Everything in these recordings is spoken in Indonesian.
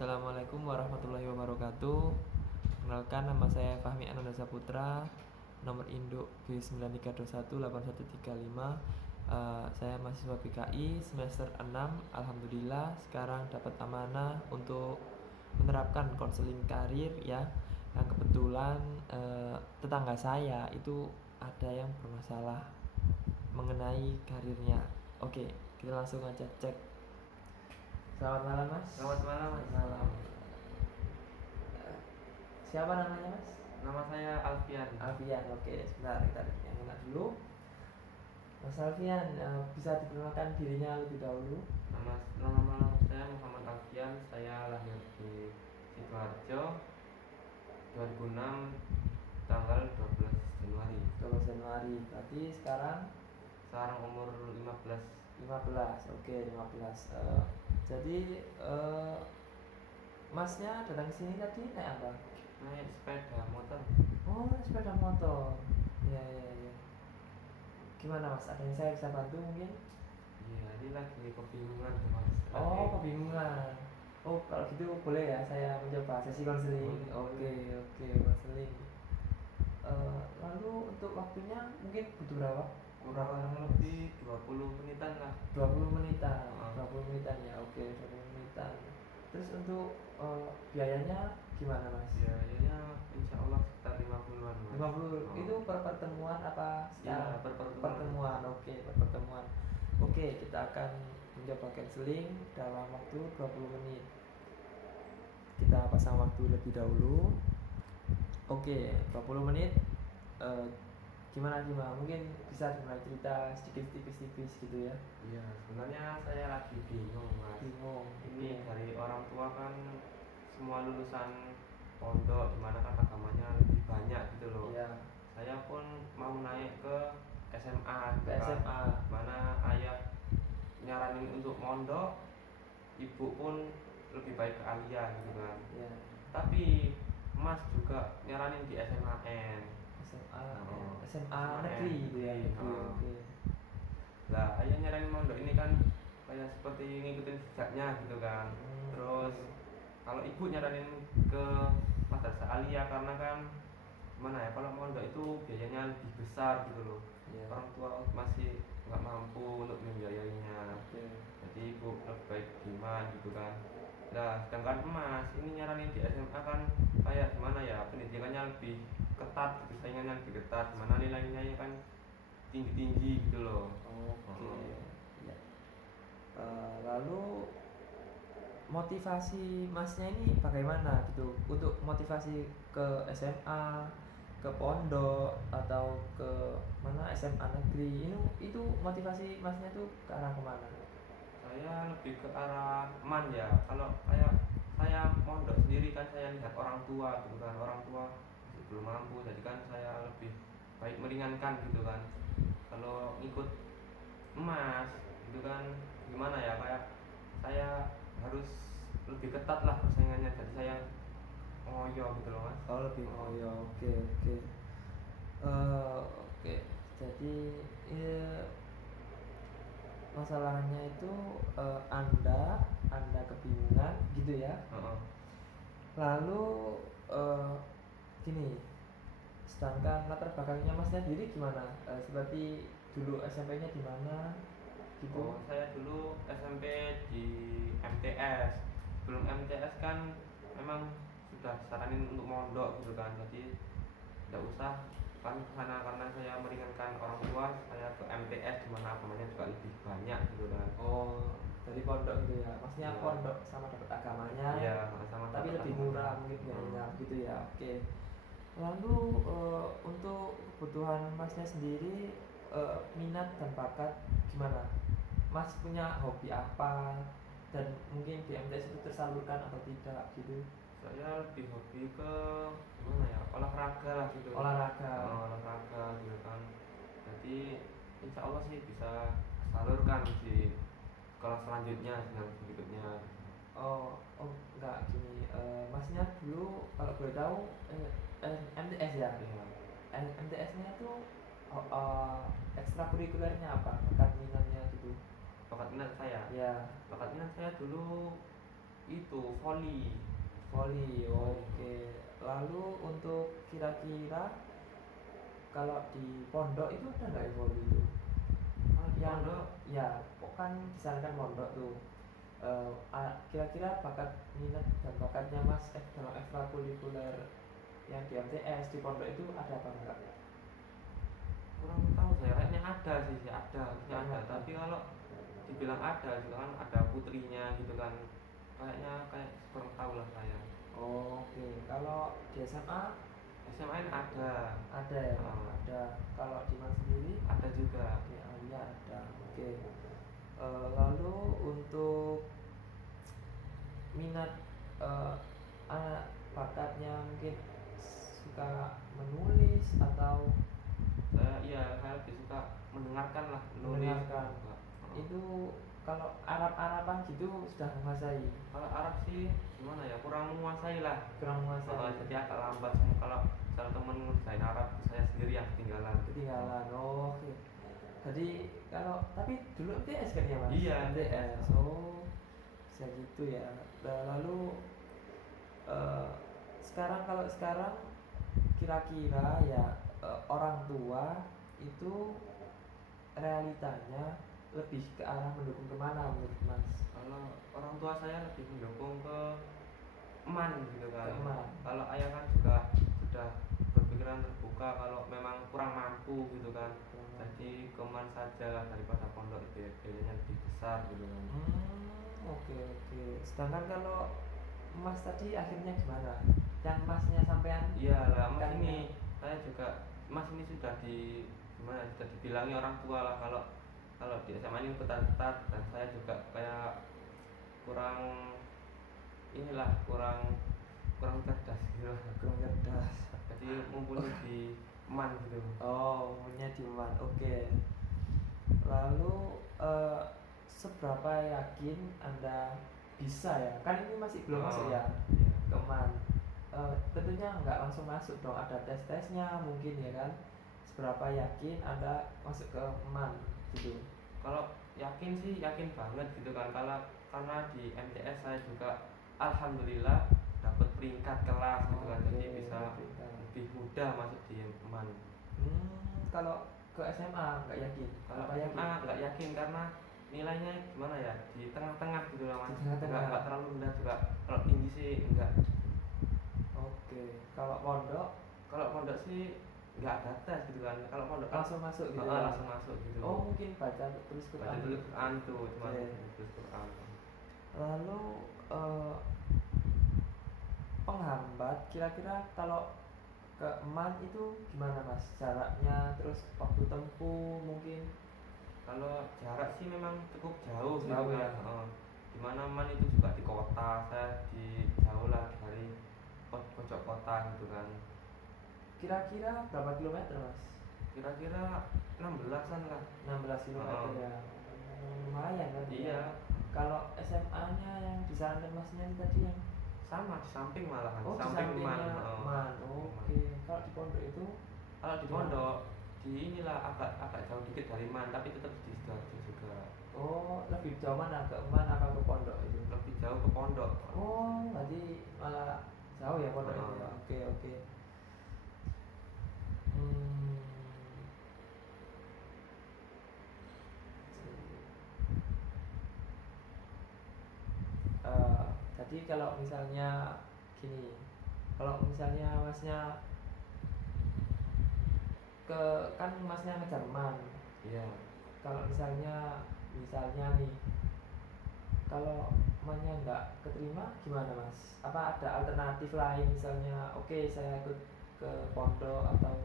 Assalamualaikum warahmatullahi wabarakatuh. Kenalkan, nama saya Fahmi Ananda Saputra, nomor induk B93218135. Saya mahasiswa PKI semester 6. Alhamdulillah sekarang dapat amanah untuk menerapkan konseling karir ya. Yang kebetulan tetangga saya itu ada yang bermasalah mengenai karirnya. Oke, kita langsung aja cek. Selamat malam, Mas. Selamat malam, Mas. Malam. Siapa namanya, Mas? Nama saya Alfian. Alfian. Oke, sebentar kita yang enak dulu. Mas Alfian, bisa diperkenalkan dirinya lebih dahulu? Nama saya Muhammad Alfian. Saya lahir di Sidoarjo 2006 tanggal 12 Januari. 12 Januari. Berarti sekarang umur 15. 15. Oke, 15. Jadi Masnya datang ke sini tadi naik apa? Naik sepeda motor. Oh, sepeda motor. Ya. Gimana, Mas? Ada yang saya bisa bantu mungkin? Iya, ini lagi kebingungan, Mas. Oh, kebingungan. Oh, kalau gitu boleh ya saya mencoba sesi konseling. Oke, konseling. Lalu untuk waktunya mungkin butuh berapa? Kurang lebih 20 menitan lah. 20 menitan. Oh. 20 menitan ya. Oke, 20 menitan. Terus untuk biayanya gimana, Mas? Biayanya insya Allah sekitar 50-an, Mas. 50. Itu per pertemuan apa secara? Iya, per pertemuan. Oke, per pertemuan. Oke, kita akan mencoba counseling dalam waktu 20 menit. Kita pasang waktu lebih dahulu. Oke, 20 menit. Gimana? Mungkin bisa dimulai cerita sedikit tipis-tipis gitu ya. Iya, sebenarnya saya lagi bingung, Mas. Ini dari orang tua kan semua lulusan pondok, dimana kan agamanya lebih banyak gitu loh. Iya. Saya pun mau naik ke SMA gitu Ke kan. SMA. Mana ayah nyaranin untuk mondok, ibu pun lebih baik ke Alia gitu kan. Iya. Tapi Mas juga nyaranin di SMAN. SMA negeri gitu ya. Oke. Lah, ayah nyaranin mondok ini kan kayak seperti ngikutin jejaknya gitu kan. Terus kalau ibu nyaranin ke madrasah Alia karena kan gimana ya, kalau mondok itu biayanya lebih besar gitu loh. Yeah. Orang tua masih nggak mampu untuk membiayainya. Jadi ibu lebih baik gimana gitu kan. Nah, sedangkan Mas ini nyaranin di SMA kan kayak gimana ya, pendidikannya lebih ketat, saingannya lebih ketat, mana nilainya kan tinggi-tinggi gitu loh. Oke. Ya. Lalu motivasi Masnya ini bagaimana gitu untuk motivasi ke SMA, ke pondok atau ke mana SMA negeri? Itu motivasi Masnya tuh ke arah kemana? Saya lebih ke arah man ya. Kalau kayak saya mondok sendiri kan saya lihat orang tua gitu kan, orang tua masih belum mampu, jadi kan saya lebih baik meringankan gitu kan. Kalau ikut emas gitu kan gimana ya, kayak saya harus lebih ketat lah persaingannya, jadi saya ngoyo gitu loh, Mas. Oh, lebih ngoyo. Oke. Jadi masalahnya itu anda kebingungan gitu ya. Lalu gini, sedangkan latar belakangnya Masnya sendiri gimana? Seperti dulu SMP-nya di mana gitu? Saya dulu SMP di MTS. Belum MTS kan memang sudah disaranin untuk mondok gitu kan, jadi tidak usah kan karena saya meringankan orang tua, saya ke MTS dimana agamanya juga lebih banyak gitu kan. Dari pondok gitu ya, maksudnya ya. Pondok sama dapat agamanya, iya, sama tapi lebih murah mungkin biayanya gitu ya. Oke. Lalu untuk kebutuhan Masnya sendiri, minat dan bakat gimana? Mas punya hobi apa, dan mungkin di MTS itu tersalurkan atau tidak gitu? Saya lebih hobi ke gimana ya, olahraga lah gitu. Olahraga gitu kan. Jadi insya Allah sih bisa salurkan di sekolah selanjutnya, jenjang berikutnya. Enggak gini, Masnya dulu kalau boleh tahu MTS ya? Iya. MTS-nya tuh ekstrakurikulernya apa? Bakat minatnya gitu? Bakat minat saya? Ya. Bakat minat saya dulu itu volley. Voli, oke. Lalu untuk kira-kira kalau di pondok itu ada nggak ya voli itu? Kalau di Yang pondok ya, kok kan disarankan pondok tuh. Kira-kira bakat minat dan bakatnya Mas dalam ekstrakurikuler yang di MTS di pondok itu ada apa enggak? kurang tahu saya, kayaknya ada sih, ada harusnya ada, Kayaknya tapi kalau dibilang ada juga kan ada putrinya gitu kan, kayaknya kayak kurang tahu lah saya. Oh, oke. Kalau di SMA SMA ini ada. ada ya, ada. Kalau di Mas sendiri Ada juga. di Alia ada. Oke. Lalu untuk minat anak bakatnya mungkin suka menulis atau Saya lebih suka mendengarkan lah, nulis mendengarkan. juga. Itu kalau Arab-Araban gitu sudah menguasai, Kalau Arab sih gimana ya, kurang menguasai lah. kurang menguasai. Jadi agak lambat semua. Kalau temen ngerjain Arab, saya sendiri yang ketinggalan. Ketinggalan. Oh, oke. Jadi kalau tapi dulu MTS kan ya Mas? Iya. MTS. Oh, bisa gitu ya. Lalu kalau sekarang kira-kira ya orang tua itu realitanya lebih ke arah mendukung kemana menurut Mas? Kalau orang tua saya lebih mendukung ke eman gitu kan. Ke eman. Kalau ayah kan juga sudah berpikiran terbuka kalau memang kurang mampu gitu kan. Jadi ke eman saja lah daripada pondok, biayanya lebih besar gitu kan. Oke. Sedangkan kalau Mas tadi akhirnya gimana? Yang Masnya sampean? Iya lah, Mas Kan ini saya juga, Mas ini sudah gimana, sudah dibilangi orang tua lah kalau di SMA ini ketat-ketat, dan saya juga kayak kurang kurang cerdas gitu. kurang cerdas. Jadi mumpuni di eman gitu. Oh, punya di Man. Oke. Lalu seberapa yakin Anda bisa ya? Kan ini masih belum masuk ya Iya. ke Man. Tentunya nggak langsung masuk dong, ada tes-tesnya mungkin ya kan. Seberapa yakin Anda masuk ke Man gitu? Kalau yakin sih yakin banget gitu kan, karena di MTS saya juga alhamdulillah dapat peringkat kelas gitu kan, jadi bisa lebih mudah masuk di eman. Kalau ke SMA nggak yakin? Kalau Apa SMA nggak yakin karena nilainya gimana ya, di tengah-tengah gitu lah Mas. Di tengah-tengah. Nggak terlalu rendah juga, kalau tinggi sih enggak. Oke. Kalau pondok Sih nggak ada tes gitu kan, kalau pondok langsung masuk gitu ya? langsung masuk gitu. Oh, mungkin baca tulis Baca Quran. tulis Quran tuh, cuma Oke. tulis Quran. Lalu penghambat kira-kira kalau ke eman itu gimana Mas? Jaraknya, terus waktu tempuh mungkin? Kalau jarak sih memang cukup jauh gitu Jauh kan. ya? Dimana eman itu juga di kota, saya di jauh lah dari pojok kota gitu kan. Kira-kira berapa kilometer Mas? Kira-kira 16-an lah. 16 kilometer ya. Lumayan kan? Iya. Kalau SMA-nya yang disarankan Masnya ini tadi yang Sama di samping malahan. di samping sampingnya eman. Man. Oke. Kalau di pondok itu Kalau di pondok di inilah agak jauh dikit dari eman, tapi tetap di Sidoarjo juga. lebih jauh mana? Ke eman apa ke pondok itu? Lebih jauh ke pondok. Berarti malah jauh ya pondok itu ya. Oke. Hmm. Jadi kalau misalnya gini, kalau misalnya Masnya kan Masnya ngejar eman. Iya. Kalau misalnya nih, kalau emannya nggak keterima gimana Mas? Apa ada alternatif lain, misalnya oke saya ikut ke pondok atau?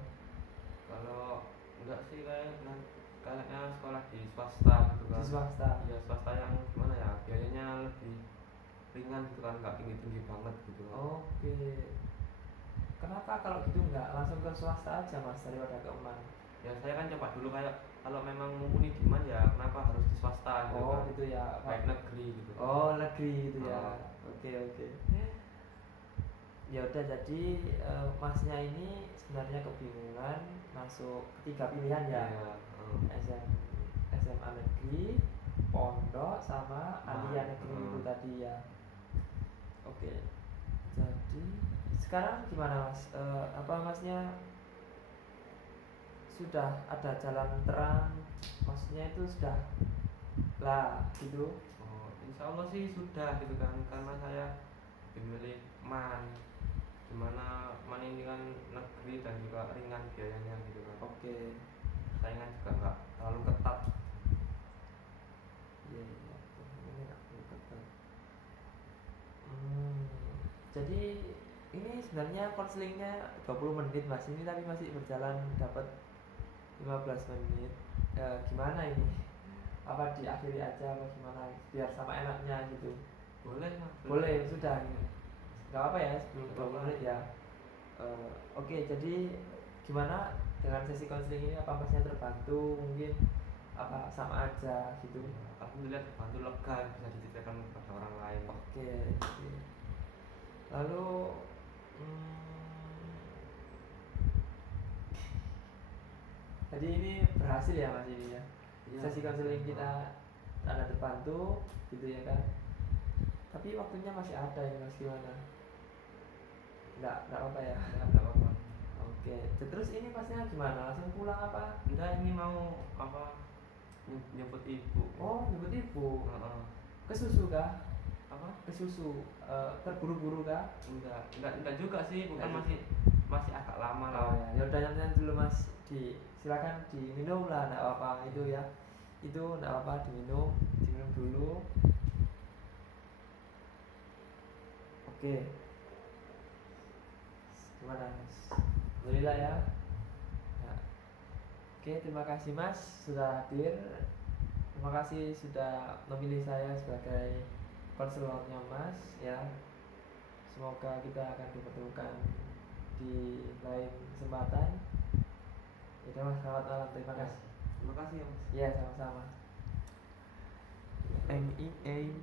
Kalau enggak sih, kayaknya sekolah di swasta gitu kan. Di swasta. Iya, swasta yang gimana ya, biayanya lebih ringan gitu kan, nggak tinggi banget gitu. Oke. Kenapa kalau gitu nggak langsung ke swasta aja Mas daripada ke eman? Ya saya kan coba dulu, kayak kalau memang mumpuni di eman ya kenapa harus di swasta gitu kan. Gitu ya. Baik negeri gitu. Negeri gitu ya. Oke. Ya udah, jadi Masnya ini sebenarnya kebingungan masuk ketiga pilihan ya. Iya. SMA negeri, pondok sama Alia negeri itu tadi ya. sekarang gimana mas? Apa masnya sudah ada jalan terang? Maksudnya itu sudah lah gitu. Oh, insya Allah sih sudah gitu kan, karena saya memilih MAN, dimana MAN ini kan negeri dan juga ringan biayanya gitu kan. Oke. Saingan juga nggak terlalu ketat. Iya, iya. Ini nggak perlu ketat. Hmm, jadi ini sebenarnya konselingnya 20 menit mas ini, tapi masih berjalan dapat 15 menit. Gimana ini? Apa diakhiri aja apa gimana? Biar sama enaknya gitu. Boleh mas. Boleh, sudah. Nggak apa ya, sebelum Nggak 20 apa-apa. menit ya. Oke, jadi gimana dengan sesi konseling ini? Apa masnya terbantu? Mungkin apa sama aja gitu? Alhamdulillah terbantu, lega bisa diceritakan kepada orang lain. Oke, oke. Lalu hmm, jadi ini berhasil ya mas ini ya? Iya, Sesi konseling kita ada terbantu gitu ya kan? Tapi waktunya masih ada ya mas, gimana? Nggak apa ya? nggak apa-apa. Oke, terus ini masnya gimana? Langsung pulang apa? Enggak, ini mau apa, nyebut ibu. Oh, jemput ibu. Heeh. Ke susu kah? Apa? Ke susu. Terburu-buru kah? Enggak juga sih, bukan, Enggak masih masih agak lama lah. Oh ya, ya udah nyanyi dulu mas. Silakan diminum lah, nggak apa-apa itu ya. Itu nggak apa-apa diminum dulu. Oke, gimana mas? Alhamdulillah ya. Nah, oke, terima kasih mas sudah hadir. Terima kasih sudah memilih saya sebagai konselornya mas ya. Semoga kita akan dipertemukan di lain kesempatan. Ya mas, selamat malam. Terima kasih. Terima kasih ya mas. Ya, sama-sama. Eng ing eng.